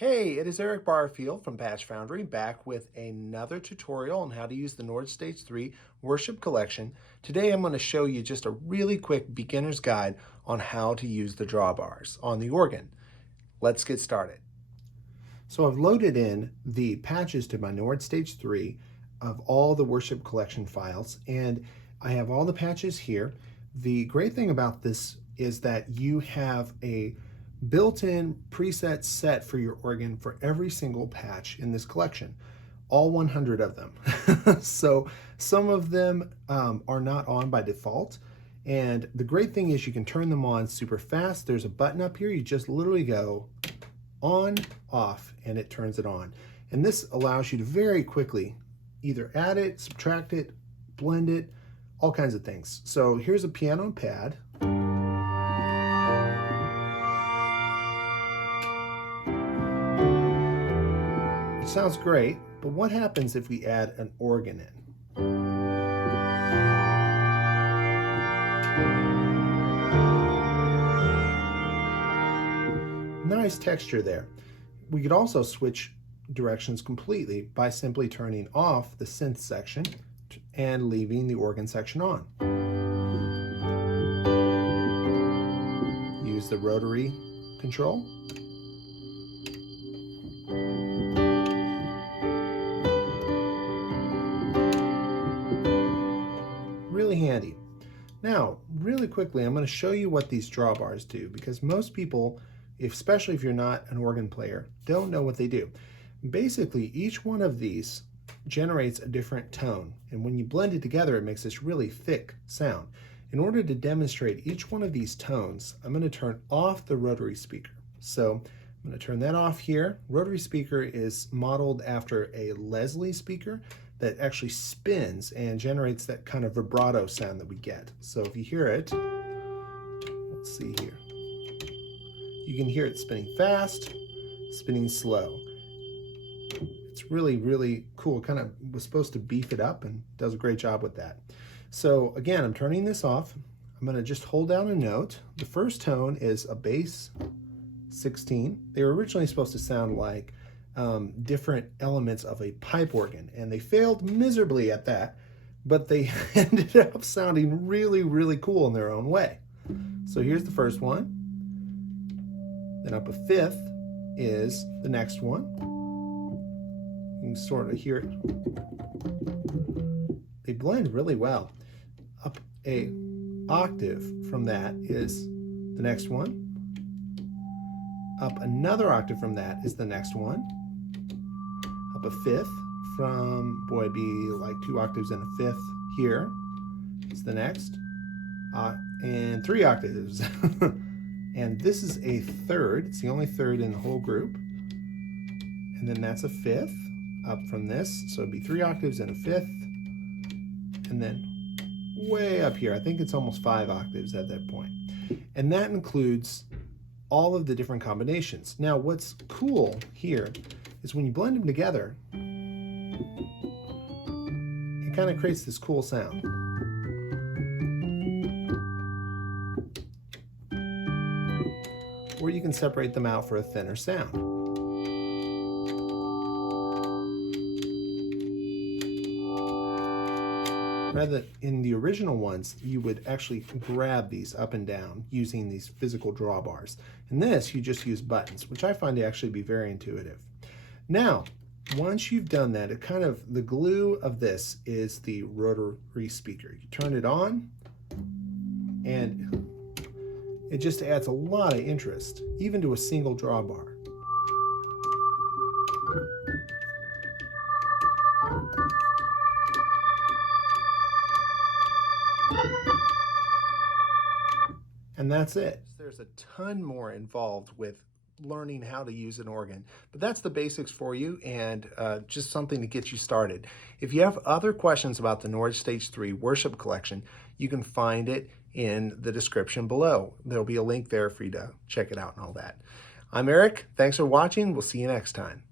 Hey, it is Eric Barfield from Patch Foundry back with another tutorial on how to use the Nord Stage 3 Worship Collection. Today I'm going to show you just a really quick beginner's guide on how to use the drawbars on the organ. Let's get started. So I've loaded in the patches to my Nord Stage 3 of all the Worship Collection files, and I have all the patches here. The great thing about this is that you have a built-in preset set for your organ for every single patch in this collection, all 100 of them. So some of them are not on by default, and the great thing is you can turn them on super fast. There's a button up here, you just literally go on, off, and it turns it on. And this allows you to very quickly either add it, subtract it, blend it, all kinds of things. So here's a piano pad. Sounds great, but what happens if we add an organ in? Nice texture there. We could also switch directions completely by simply turning off the synth section and leaving the organ section on. Use the rotary control. Really handy. Now, really quickly, I'm going to show you what these drawbars do, because most people, especially if you're not an organ player, don't know what they do. Basically, each one of these generates a different tone, and when you blend it together, it makes this really thick sound. In order to demonstrate each one of these tones, I'm going to turn off the rotary speaker. So I'm going to turn that off here. Rotary speaker is modeled after a Leslie speaker that actually spins and generates that kind of vibrato sound that we get. So if you hear it, let's see here. You can hear it spinning fast, spinning slow. It's really, really cool. Kind of was supposed to beef it up and does a great job with that. So again, I'm turning this off. I'm gonna just hold down a note. The first tone is a bass 16. They were originally supposed to sound like different elements of a pipe organ, and they failed miserably at that, but they ended up sounding really, really cool in their own way. So here's the first one. Then up a fifth is the next one. You can sort of hear it. They blend really well. Up a octave from that is the next one. Up another octave from that is the next one. Up a fifth from, boy, it'd be like 2 octaves and a fifth here is the next. And 3 octaves. And this is a third. It's the only third in the whole group. And then that's a fifth up from this. So it'd be 3 octaves and a fifth. And then way up here, I think it's almost 5 octaves at that point. And that includes all of the different combinations. Now, what's cool here is when you blend them together, it kind of creates this cool sound. Or you can separate them out for a thinner sound. Rather than in the original ones, you would actually grab these up and down using these physical drawbars. In this, you just use buttons, which I find to actually be very intuitive. Now, once you've done that, it kind of, the glue of this is the rotary speaker. You turn it on, and it just adds a lot of interest, even to a single drawbar. And that's it. There's a ton more involved with learning how to use an organ, but that's the basics for you, and just something to get you started. If you have other questions about the Nord Stage 3 Worship Collection, you can find it in the description below. There'll be a link there for you to check it out and all that. I'm Eric. Thanks for watching. We'll see you next time.